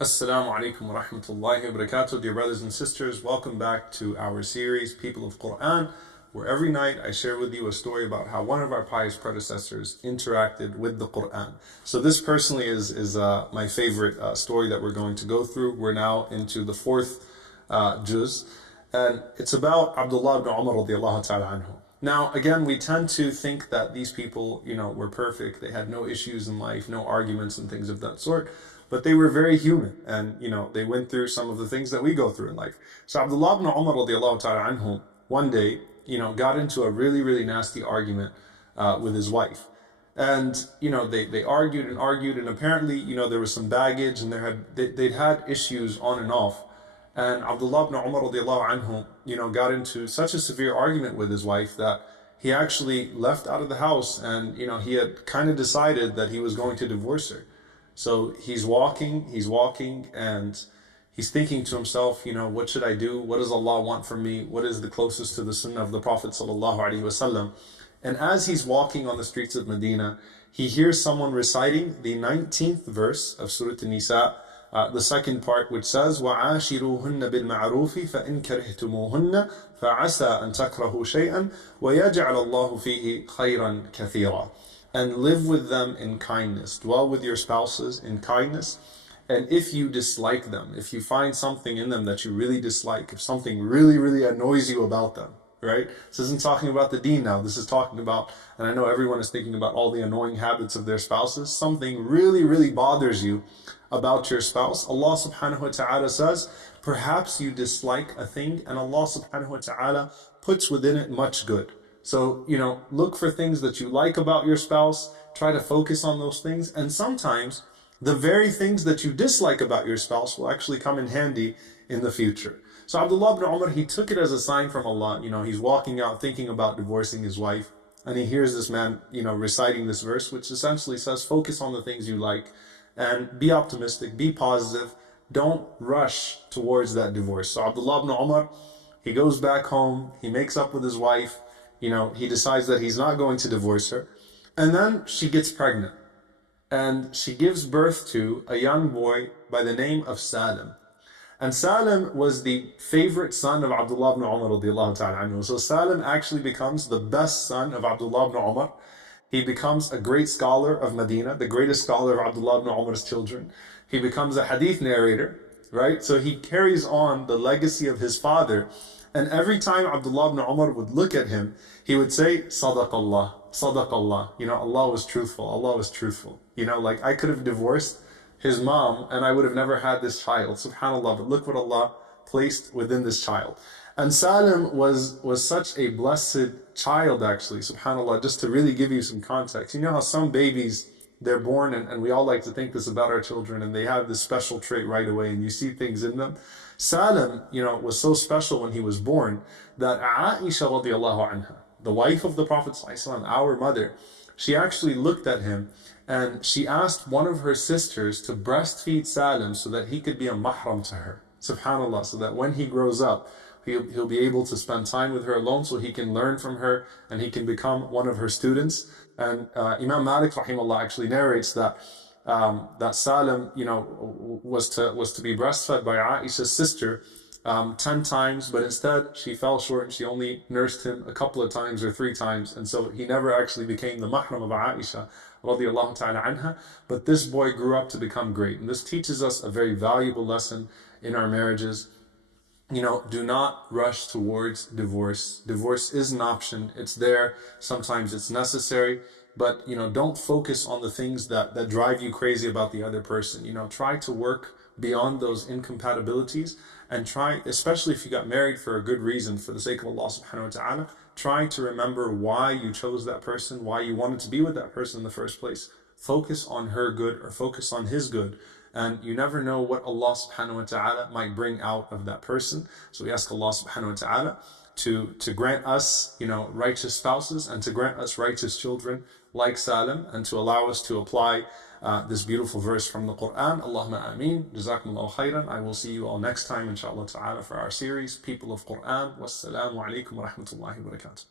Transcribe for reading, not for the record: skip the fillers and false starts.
Assalamu alaikum wa rahmatullahi wa barakatuh. Dear brothers and sisters, welcome back to our series, People of Quran, where every night I share with you a story about how one of our pious predecessors interacted with the Quran. So this personally is my favorite story that we're going to go through. We're now into the fourth juz, and it's about Abdullah ibn Umar radiallahu ta'ala anhu. Now, again, we tend to think that these people, were perfect. They had no issues in life, no arguments and things of that sort. But they were very human, and they went through some of the things that we go through in life. So Abdullah ibn Umar radiallahu ta'ala anhu one day, got into a really, really nasty argument with his wife. And they argued and argued, and apparently there was some baggage, and they'd had issues on and off. And Abdullah ibn Umar radiallahu anhu, got into such a severe argument with his wife that he actually left out of the house, and he had kind of decided that he was going to divorce her. So he's walking, and he's thinking to himself, what should I do? What does Allah want from me? What is the closest to the sunnah of the Prophet sallallahu alaihi wasallam? And as he's walking on the streets of Medina, he hears someone reciting the 19th verse of Surah An-Nisa, the second part, which says, وَعَاشِرُوهُنَّ بِالْمَعْرُوفِ فَإِنْ كَرِهْتُمُوهُنَّ فَعَسَىٰ أَن تَكْرَهُوا شَيْئًا وَيَجْعَلَ اللَّهُ فِيهِ خَيْرًا كَثِيرًا. And live with them in kindness. Dwell with your spouses in kindness. And if you dislike them, if you find something in them that you really dislike, if something really, really annoys you about them, right? This isn't talking about the deen now. This is talking about, and I know everyone is thinking about all the annoying habits of their spouses. Something really, really bothers you about your spouse. Allah subhanahu wa ta'ala says, perhaps you dislike a thing, and Allah subhanahu wa ta'ala puts within it much good. So, look for things that you like about your spouse, try to focus on those things, and sometimes the very things that you dislike about your spouse will actually come in handy in the future. So Abdullah ibn Umar, he took it as a sign from Allah. He's walking out thinking about divorcing his wife, and he hears this man, reciting this verse, which essentially says, focus on the things you like, and be optimistic, be positive, don't rush towards that divorce. So Abdullah ibn Umar, he goes back home, he makes up with his wife, he decides that he's not going to divorce her. And then she gets pregnant. And she gives birth to a young boy by the name of Salim. And Salim was the favorite son of Abdullah ibn Umar radiallahu ta'ala anhu. So Salim actually becomes the best son of Abdullah ibn Umar. He becomes a great scholar of Medina, the greatest scholar of Abdullah ibn Umar's children. He becomes a hadith narrator, right? So he carries on the legacy of his father. And every time Abdullah ibn Umar would look at him, he would say, Sadaqallah, Sadaqallah. Allah was truthful, Allah was truthful. Like I could have divorced his mom and I would have never had this child, subhanAllah, but look what Allah placed within this child. And Salim was such a blessed child actually, subhanAllah, just to really give you some context. You know how some babies, they're born and we all like to think this about our children and they have this special trait right away and you see things in them. Salim, was so special when he was born that Aisha radiallahu anha, the wife of the Prophet ﷺ, our mother, she actually looked at him and she asked one of her sisters to breastfeed Salim so that he could be a mahram to her. Subhanallah, so that when he grows up, he'll be able to spend time with her alone so he can learn from her and he can become one of her students. And Imam Malik rahimahullah actually narrates that that Salim, was to be breastfed by Aisha's sister 10 times, but instead she fell short and she only nursed him a couple of times or 3 times, and so he never actually became the mahram of Aisha radiallahu ta'ala anha. But this boy grew up to become great, and this teaches us a very valuable lesson in our marriages. Do not rush towards divorce. Divorce is an option. It's there. Sometimes it's necessary. But, don't focus on the things that drive you crazy about the other person. Try to work beyond those incompatibilities and try, especially if you got married for a good reason, for the sake of Allah subhanahu wa ta'ala, try to remember why you chose that person, why you wanted to be with that person in the first place. Focus on her good or focus on his good. And you never know what Allah subhanahu wa ta'ala might bring out of that person. So we ask Allah subhanahu wa ta'ala to grant us, righteous spouses and to grant us righteous children like Salim, and to allow us to apply this beautiful verse from the Quran. Allahumma ameen. Jazakumullahu khairan. I will see you all next time, inshallah ta'ala, for our series, People of Quran. Wassalamu alaikum wa rahmatullahi wa barakatuh.